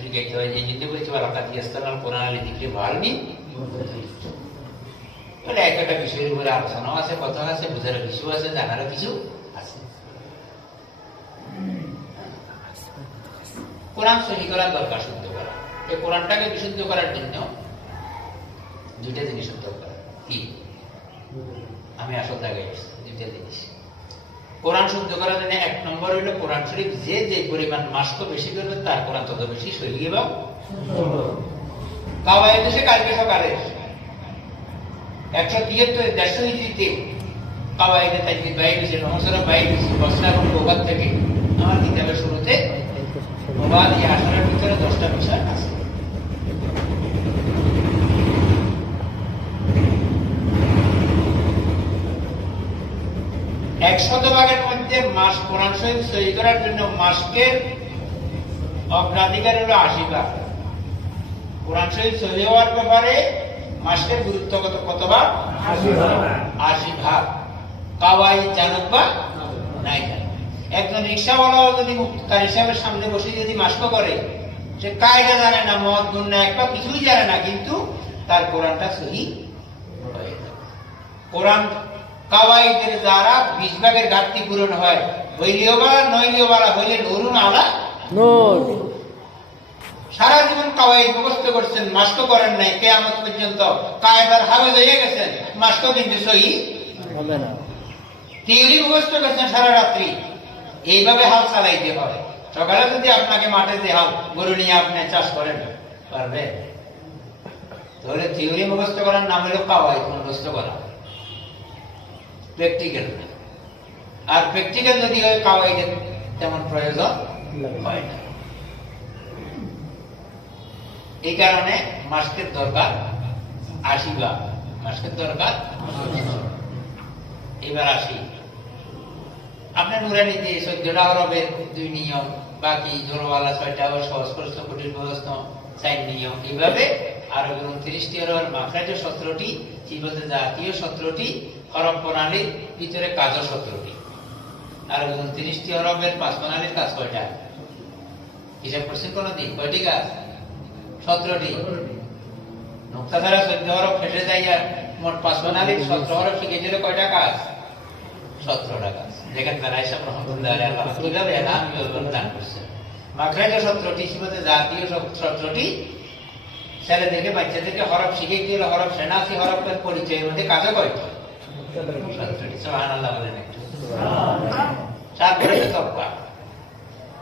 শিখাইতে হয়। এই জন্য বলছি বারাকাত ইয়াসতানাল কোরআন আলী দিকে ভালনি বলে এক একটা বিষয়ের উপরে আলোচনাও আছে, কথা আছে, বোঝারও কিছু আছে, জানারও কিছু আছে। কোরআন সহি করার দরকার, শুদ্ধ করা। এই কোরআনটাকে বিশুদ্ধ করার জন্য দুইটা জিনিস দরকার। কি? আমি আসল জায়গায় এসেছি। দুইটা জিনিস কোরআন শুদ্ধ করার জন্য। এক নম্বর হইল কোরআন শরীফ যে যে পরিমাণ মাস্ক বেশি করবে তার কোরআন তত বেশি সহি এবং কাওয়ায়ে দেশে কালকে সকালে 173 হিজরিতে কাওয়ায়েদে তাজবিদ বাইর হয়েছে, রহমসরা বাইর হয়েছে বসরা এবং প্রভাত থেকে। আমার কিতাবের শুরুতে প্রভাত এই আসরের ভিতরে 10টা বিষয় আছে। শতভাগের মধ্যে মাস কোরআন শরীফ সহি করার জন্য মাসকের অগ্রাধিকার হলো 80 ভাগ। কোরআন শরীফ সহি হওয়ার ব্যাপারে মাসকের গুরুত্ব কত ভাগ? 80 ভাগ। কাওয়াই জানুক বা নাই জানুক, একজন রিক্সাওয়ালাও যদি তার হিসাবের সামনে বসে যদি মাস্ক করে, সে কায়দা জানে না, মদ গুণ না, একটা কিছুই জানে না, কিন্তু তার কোরআনটা সহি হয়ে যাবে। কোরআন কাওয়াইদের দ্বারা 20 ভাগের ঘাটতি পূরণ হয়। হইলেও বালা নইলেও বালা, হইলে নুরুন আলা নূর। সারা জীবন কাওয়াইদ মুখস্থ করছেন, মাস্ক করেন নাই, কিয়ামত পর্যন্ত কায়দার হাফেজ হয়ে গেছেন, মাস্ক কিন্তু সহি হবে না। থিওরি মুখস্থ করছেন সারা রাত্রি, এইভাবে হাল চালাইতে হয়। সকালে যদি আপনাকে মাঠে যে হাল গরু নিয়ে আপনি চাষ করেন, পারবে? তাহলে থিওরি মুখস্থ করার নাম হলো কাওয়াইদ মুখস্থ করা, প্র্যাকটিক্যাল। আর প্র্যাকটিক্যাল যদি হয় কাওয়াইদের তেমন প্রয়োজন হয় না। এই কারণে মাস্কের দরকার 80 ভাগ, মাস্কের দরকার। এবার আসি আপনার নুরানিতে 14টা হরফের 2 নিয়ম, বাকি জোরওয়ালা 6টা ও সহজ প্রশ্ন, কঠিন প্রশ্ন 4 নিয়ম। এইভাবে আরো 29টি হরফের মাখরাজও 17টি, বলতে জাতীয় 17টি, হরফ প্রণালীর ভিতরে কাজও 17টি। আর 29টি হরফের 5 প্রণালীর কাজ কয়টা? হিসাব করছেন কোনদিন? কয়টি কাজ? 17টি। নোক্তা ছাড়া 14 হরফ ফেটে যায়, আর মোট 5 প্রণালীর 17 হরফ শিখে দিলে কয়টা কাজ? 17টা কাজ। দেখেন আয়েশা রাহমাতুল্লাহ আলাইহা কিভাবে দান করছেন। মাখরাজও 17টি, সিফাতে জাতীয় 17টি। ছেলে থেকে বাচ্চা থেকে হরফ শিখে গেলে হরফ সেনাসি হরফের পরিচয়ের মধ্যে কাজও কয়টা? 17টি। সুবহানাল্লাহ বলেন একটু। তারপরে তওবা।